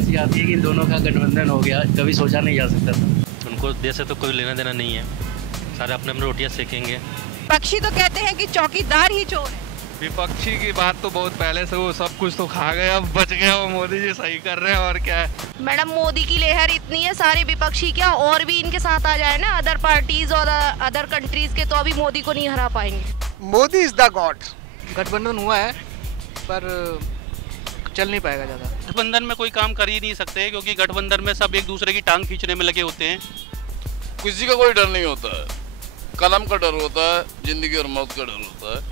हंसी आती है कि इन दोनों का गठबंधन हो गया, कभी सोचा नहीं जा सकता था। उनको देश से तो कोई लेना देना नहीं है, सारे अपने अपने रोटियां सेकेंगे। विपक्षी तो कहते हैं कि चौकीदार ही चोर है। विपक्षी की बात तो बहुत पहले से, वो सब कुछ तो खा गए, अब बच गए, वो मोदी जी सही कर रहे हैं और क्या है। मैडम मोदी की लहर इतनी है, सारे विपक्षी क्या और भी इनके साथ आ जाए ना, अदर पार्टीज और अदर कंट्रीज के, तो अभी मोदी को नहीं हरा पाएंगे। Modi is the God. गठबंधन हुआ है पर चल नहीं पाएगा ज़्यादा। गठबंधन में कोई काम कर ही नहीं सकते क्योंकि गठबंधन में सब एक दूसरे की टांग खींचने में लगे होते हैं। किसी का कोई डर नहीं होता है, कलम का डर होता है, जिंदगी और मौत का डर होता है,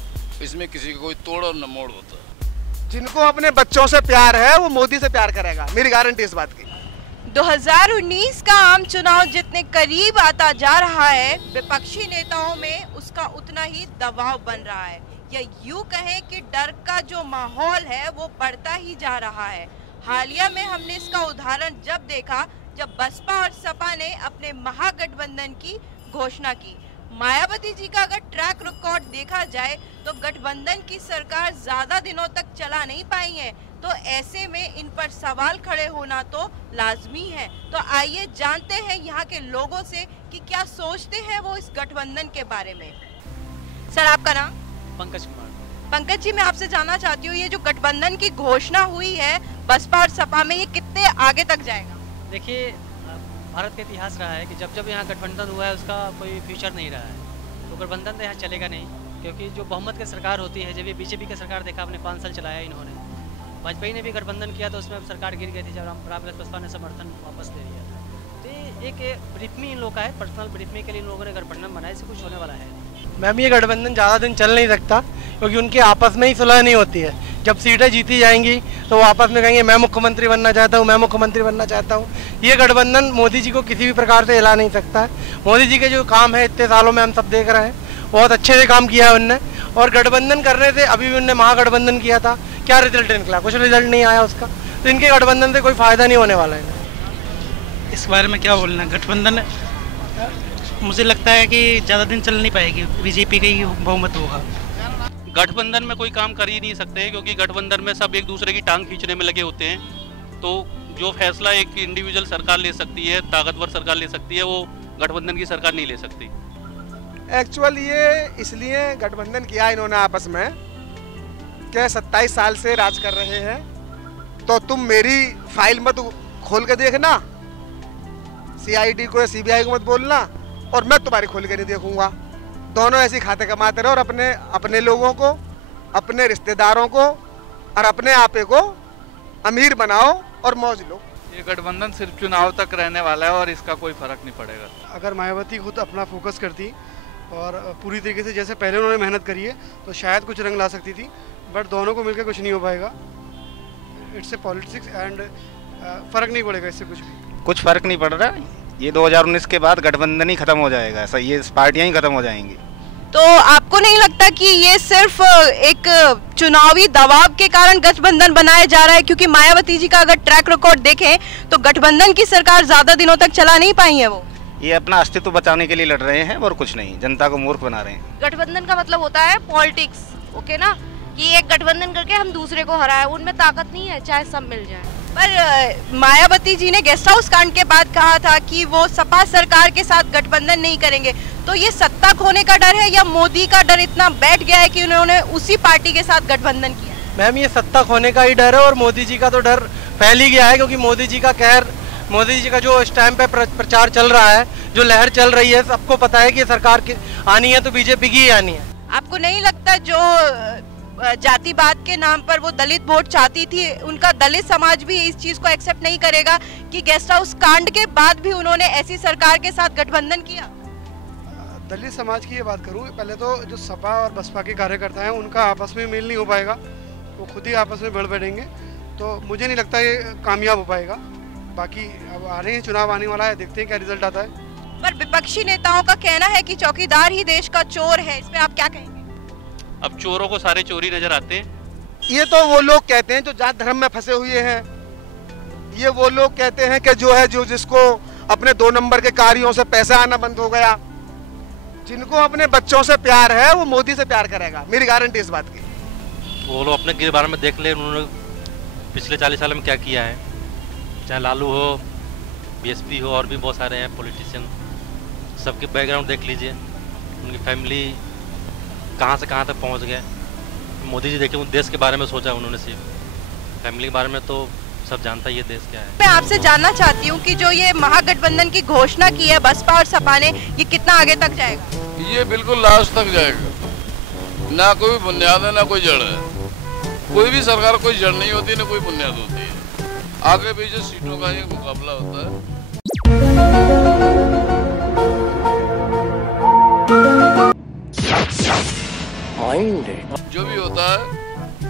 इसमें किसी का कोई तोड़ और न मोड़ होता है। जिनको अपने बच्चों से प्यार है वो मोदी से प्यार करेगा, मेरी गारंटी इस बात की। 2019 का आम चुनाव जितने करीब आता जा रहा है, विपक्षी नेताओं में उसका उतना ही दबाव बन रहा है, या यूं कहें कि डर का जो माहौल है वो बढ़ता ही जा रहा है। हालिया में हमने इसका उदाहरण जब देखा जब बसपा और सपा ने अपने महागठबंधन की घोषणा की। मायावती जी का अगर ट्रैक रिकॉर्ड देखा जाए तो गठबंधन की सरकार ज्यादा दिनों तक चला नहीं पाई है, तो ऐसे में इन पर सवाल खड़े होना तो लाजमी है। तो आइए जानते हैं यहाँ के लोगों से कि क्या सोचते हैं वो इस गठबंधन के बारे में। सर आपका नाम? पंकज कुमार। पंकज जी, मैं आपसे जानना चाहती हूँ, ये जो गठबंधन की घोषणा हुई है बसपा और सपा में, ये कितने आगे तक जाएगा? देखिए, भारत का इतिहास रहा है कि जब जब यहाँ गठबंधन हुआ है उसका कोई फ्यूचर नहीं रहा है, तो गठबंधन तो यहाँ चलेगा नहीं, क्योंकि जो बहुमत की सरकार होती है, जब ये बीजेपी की सरकार देखा आपने 5 साल चलाया इन्होंने, वाजपेयी ने भी गठबंधन किया तो उसमें सरकार गिर गई थी, जब रामविलास पासवान ने समर्थन वापस ले लिया था। तो ये एक ब्रीफ में इन लोगों का है, पर्सनल ब्रीफ में के लिए इन लोगों ने गठबंधन बनाया, इससे कुछ होने वाला है। मैम ये गठबंधन ज़्यादा दिन चल नहीं सकता क्योंकि उनकी आपस में ही सुलह नहीं होती है। जब सीटें जीती जाएंगी तो वो आपस में कहेंगे मैं मुख्यमंत्री बनना चाहता हूँ, मैं मुख्यमंत्री बनना चाहता हूँ। ये गठबंधन मोदी जी को किसी भी प्रकार से हिला नहीं सकता है। मोदी जी के जो काम है इतने सालों में हम सब देख रहे हैं, बहुत अच्छे से काम किया है उनने, और गठबंधन करने से अभी भी उनने महागठबंधन किया था, क्या रिजल्ट निकला? कुछ रिजल्ट नहीं आया उसका, तो इनके गठबंधन से कोई फायदा नहीं होने वाला है। इस बारे में क्या बोलना, गठबंधन मुझे लगता है कि ज़्यादा दिन चल नहीं पाएगी, बीजेपी का ही बहुमत होगा। गठबंधन में कोई काम कर ही नहीं सकते क्योंकि गठबंधन में सब एक दूसरे की टांग खींचने में लगे होते हैं, तो जो फैसला एक इंडिविजुअल सरकार ले सकती है, ताकतवर सरकार ले सकती है, वो गठबंधन की सरकार नहीं ले सकती। एक्चुअल ये इसलिए गठबंधन किया इन्होंने आपस में कि 27 साल से राज कर रहे हैं, तो तुम मेरी फाइल मत खोल के देखना, CID को या CBI को मत बोलना, और मैं तुम्हारी खोल के नहीं देखूंगा। दोनों ऐसे खाते कमाते रहो और अपने लोगों को, अपने रिश्तेदारों को और अपने आपे को अमीर बनाओ और मौज लो। ये गठबंधन सिर्फ चुनाव तक रहने वाला है और इसका कोई फर्क नहीं पड़ेगा। अगर मायावती खुद अपना फोकस करती और पूरी तरीके से जैसे पहले उन्होंने मेहनत करी है तो शायद कुछ रंग ला सकती थी, बट दोनों को मिलकर कुछ नहीं हो पाएगा। इट्स ए पॉलिटिक्स एंड फ़र्क नहीं पड़ेगा इससे कुछ भी। कुछ फ़र्क नहीं पड़ रहा, ये 2019 के बाद गठबंधन ही खत्म हो जाएगा, ऐसा ये पार्टियां ही खत्म हो जाएंगी। तो आपको नहीं लगता कि ये सिर्फ एक चुनावी दबाव के कारण गठबंधन बनाया जा रहा है? क्योंकि मायावती जी का अगर ट्रैक रिकॉर्ड देखें तो गठबंधन की सरकार ज्यादा दिनों तक चला नहीं पाई है, वो ये अपना अस्तित्व बचाने के लिए लड़ रहे हैं और कुछ नहीं, जनता को मूर्ख बना रहे हैं। गठबंधन का मतलब होता है पॉलिटिक्स, ओके ना, कि एक गठबंधन करके हम दूसरे को हराए, उनमें ताकत नहीं है, चाहे सब मिल जाए। पर मायावती जी ने गेस्ट हाउस कांड के बाद कहा था कि वो सपा सरकार के साथ गठबंधन नहीं करेंगे, तो ये सत्ता खोने का डर है या मोदी का डर इतना बैठ गया है कि उन्होंने उसी पार्टी के साथ गठबंधन किया? मैम ये सत्ता खोने का ही डर है और मोदी जी का तो डर फैल ही गया है, क्योंकि मोदी जी का कहर, मोदी जी का जो इस टाइम पे प्रचार चल रहा है, जो लहर चल रही है, सबको पता है कि सरकार की आनी है तो बीजेपी की ही आनी है। आपको नहीं लगता जो जातिवाद के नाम पर वो दलित वोट चाहती थी, उनका दलित समाज भी इस चीज को एक्सेप्ट नहीं करेगा कि गेस्ट हाउस कांड के बाद भी उन्होंने ऐसी सरकार के साथ गठबंधन किया? दलित समाज की ये बात करूँ, पहले तो जो सपा और बसपा के कार्यकर्ता हैं उनका आपस में मेल नहीं हो पाएगा, वो खुद ही आपस में भिड़ बैठेंगे, तो मुझे नहीं लगता ये कामयाब हो पाएगा। बाकी अब आ रहे हैं, चुनाव आने वाला है, देखते हैं क्या रिजल्ट आता है। पर विपक्षी नेताओं का कहना है कि चौकीदार ही देश का चोर है, इस पे आप क्या कहेंगे? अब चोरों को सारे चोरी नजर आते हैं। ये तो वो लोग कहते हैं जो जात धर्म में फंसे हुए हैं, ये वो लोग कहते हैं कि जो है जो जिसको अपने 2 नंबर के कार्यों से पैसा आना बंद हो गया, जिनको अपने बच्चों से प्यार है वो मोदी से प्यार करेगा, मेरी गारंटी इस बात की। वो लोग अपने के बारे में देख ले, उन्होंने पिछले 40 साल में क्या किया है, चाहे लालू हो, बीएसपी हो, और भी बहुत सारे हैं पॉलिटिशियन, सबके बैकग्राउंड देख लीजिए, उनकी फैमिली कहाँ से कहाँ तक पहुँच गए। मोदी जी देखिए, उन देश के बारे में सोचा उन्होंने, सिर्फ फैमिली के बारे में तो सब जानता ही ये देश क्या है। मैं आपसे जानना चाहती हूँ कि जो ये महागठबंधन की घोषणा की है बसपा और सपा ने, ये कितना आगे तक जाएगा? ये बिल्कुल लास्ट तक जाएगा, ना कोई बुनियाद है ना कोई जड़ है। कोई भी सरकार कोई जड़ नहीं होती ना कोई बुनियाद होती है, आगे पीछे सीटों का एक मुकाबला होता है। जो भी होता है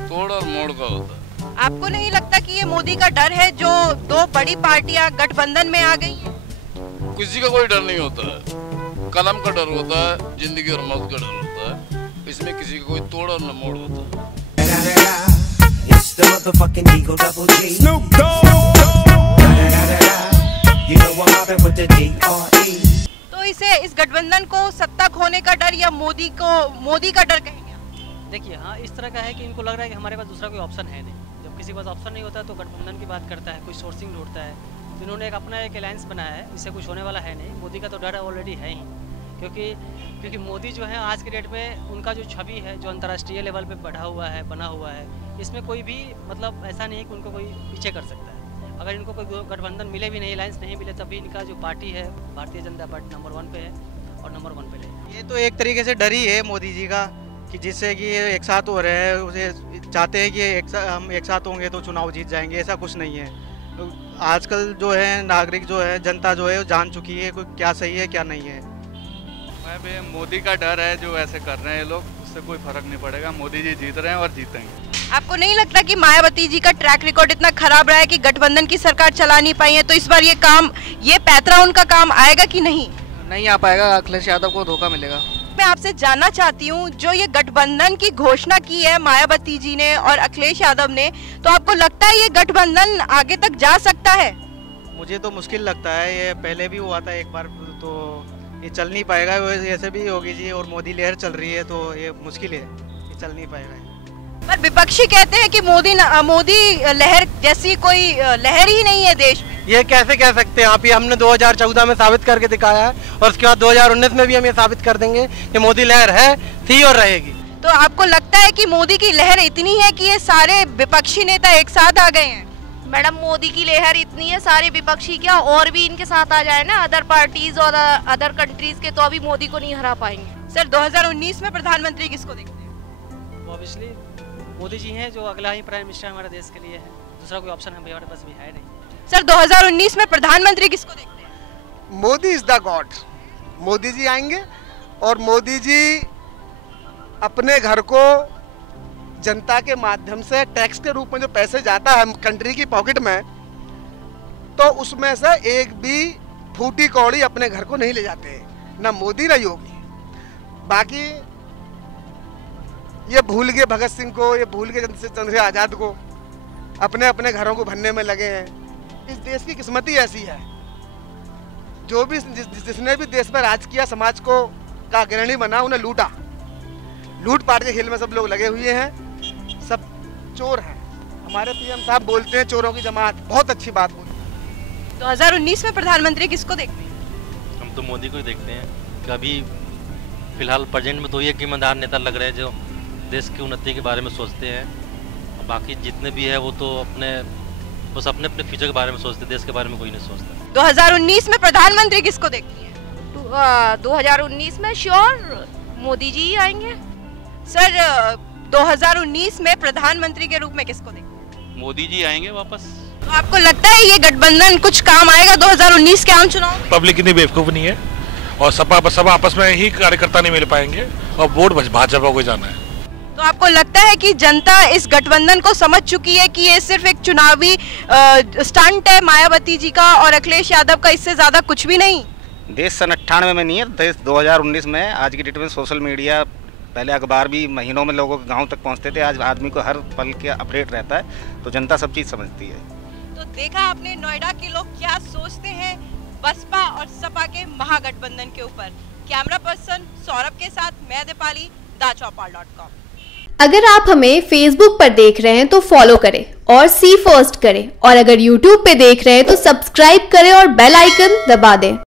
तोड़ और मोड़ का होता है। आपको नहीं लगता कि ये मोदी का डर है जो दो बड़ी पार्टियां गठबंधन में आ गई हैं? किसी का कोई डर नहीं होता है, कलम का डर होता है, जिंदगी और मौत का डर होता है। इसमें किसी का कोई तोड़ और न मोड़ होता है। तो इसे, इस गठबंधन को सत्ता खोने का डर या मोदी का डर कहेंगे? देखिए, हाँ, इस तरह का है कि इनको लग रहा है कि हमारे पास दूसरा कोई ऑप्शन है नहीं। जब किसी के पास ऑप्शन नहीं होता है तो गठबंधन की बात करता है, कोई सोर्सिंग ढूंढता है। तो इन्होंने अपना एक अलायंस बनाया है, इससे कुछ होने वाला है नहीं। मोदी का तो डर ऑलरेडी है ही, क्योंकि मोदी जो है आज के डेट में उनका जो छवि है, जो अंतर्राष्ट्रीय लेवल पे बढ़ा हुआ है, बना हुआ है, इसमें कोई भी मतलब ऐसा नहीं है कि उनको कोई पीछे कर सकता है। अगर इनको कोई गठबंधन मिले भी नहीं, अलायंस नहीं मिले, तब भी इनका जो पार्टी है, भारतीय जनता पार्टी नंबर 1 पे है और नंबर 1 पे रहेगी। ये तो एक तरीके से डर ही है मोदी जी का, कि जिससे कि ये एक साथ हो रहे हैं, उसे चाहते हैं कि हम एक साथ होंगे तो चुनाव जीत जाएंगे। ऐसा कुछ नहीं है। तो आजकल जो है नागरिक जो है, जनता जो है, वो जान चुकी है कोई क्या सही है क्या नहीं है। मोदी का डर है, जो ऐसे कर रहे हैं ये लोग, उससे कोई फर्क नहीं पड़ेगा। मोदी जी जीत रहे हैं और जीतेंगे। आपको नहीं लगता कि मायावती जी का ट्रैक रिकॉर्ड इतना खराब रहा है कि गठबंधन की सरकार चला नहीं पाई है, तो इस बार ये पैतरा उनका काम आएगा कि नहीं? नहीं आ पाएगा, अखिलेश यादव को धोखा मिलेगा। मैं आपसे जानना चाहती हूँ, जो ये गठबंधन की घोषणा की है मायावती जी ने और अखिलेश यादव ने, तो आपको लगता है ये गठबंधन आगे तक जा सकता है? मुझे तो मुश्किल लगता है। ये पहले भी हुआ था एक बार, तो ये चल नहीं पाएगा। ऐसे भी योगी जी और मोदी लहर चल रही है, तो ये मुश्किल है, ये चल नहीं पाएगा। पर विपक्षी कहते हैं कि मोदी लहर जैसी कोई लहर ही नहीं है देश में। ये कैसे कह सकते हैं आप? ये हमने 2014 में साबित करके दिखाया है, और उसके बाद 2019 में भी हम ये साबित कर देंगे कि मोदी लहर है, थी और रहेगी। तो आपको लगता है कि मोदी की लहर इतनी है कि ये सारे विपक्षी नेता एक साथ आ गए हैं? मैडम, मोदी की लहर इतनी है, सारे विपक्षी क्या और भी इनके साथ आ जाए ना, अदर पार्टीज और अदर कंट्रीज के, तो अभी मोदी को नहीं हरा पाएंगे। सर, 2019 में प्रधानमंत्री किसको देखते हैं? ऑब्वियसली मोदी जी हैं, जो अगला ही प्राइम मिनिस्टर हमारे देश के लिए है। दूसरा कोई ऑप्शन हमारे पास भी है नहीं। सर, 2019 में प्रधानमंत्री किसको देखते हैं? Modi is the god. Modi ji आएंगे और मोदी जी अपने घर को जनता के माध्यम से टैक्स के रूप में जो पैसे जाता है कंट्री की पॉकेट में, तो उसमें से एक भी फूटी कौड़ी अपने घर को नहीं ले जाते, ना मोदी ना योगी। बाकी ये भूल गए भगत सिंह को, ये भूल गए चंद्रशेखर आजाद को, अपने अपने घरों को भरने में लगे हैं। इस देश की किस्मत ही ऐसी है। जो भी जिसने भी देश पर राज किया, समाज को का अग्रणी बना, उन्हें लूटा। लूट पाट के खेल में सब लोग लगे हुए हैं, सब चोर हैं। हमारे पीएम साहब बोलते हैं चोरों की जमात, बहुत अच्छी बात बोली। 2019 में प्रधानमंत्री किसको देखते हैं? हम तो मोदी को ही देखते हैं। अभी फिलहाल प्रेजेंट में तो ये ईमानदार नेता लग रहे हैं जो देश की उन्नति के बारे में सोचते हैं। बाकी जितने भी है वो तो बस अपने फ्यूचर के बारे में सोचते, देश के बारे में कोई नहीं सोचता। 2019 में प्रधानमंत्री किसको देखती है? 2019 में श्योर मोदी जी ही आएंगे। सर, 2019 में प्रधानमंत्री के रूप में किसको देखते हैं? मोदी जी आएंगे वापस। तो आपको लगता है ये गठबंधन कुछ काम आएगा 2019 के आम चुनाव में? पब्लिक इतनी बेवकूफ नहीं है, और सब आपस में ही कार्यकर्ता नहीं मिल पाएंगे, और वोट भाजपा को जाना है। तो आपको लगता है कि जनता इस गठबंधन को समझ चुकी है कि ये सिर्फ एक चुनावी स्टंट है मायावती जी का और अखिलेश यादव का, इससे ज्यादा कुछ भी नहीं? देश सन 98 में नहीं है, देश 2019 में। आज की डेट में सोशल मीडिया, पहले अखबार भी महीनों में लोगों के गांव तक पहुंचते थे, आज आदमी को हर पल के अपडेट रहता है, तो जनता सब चीज़ समझती है। तो देखा आपने नोएडा के लोग क्या सोचते हैं बसपा और सपा के महागठबंधन के ऊपर। कैमरा पर्सन सौरभ के साथ मैं दीपाली, दाचौपाल.com। अगर आप हमें फेसबुक पर देख रहे हैं तो फॉलो करें और सी फर्स्ट करें, और अगर यूट्यूब पे देख रहे हैं तो सब्सक्राइब करें और बेल आइकन दबा दें।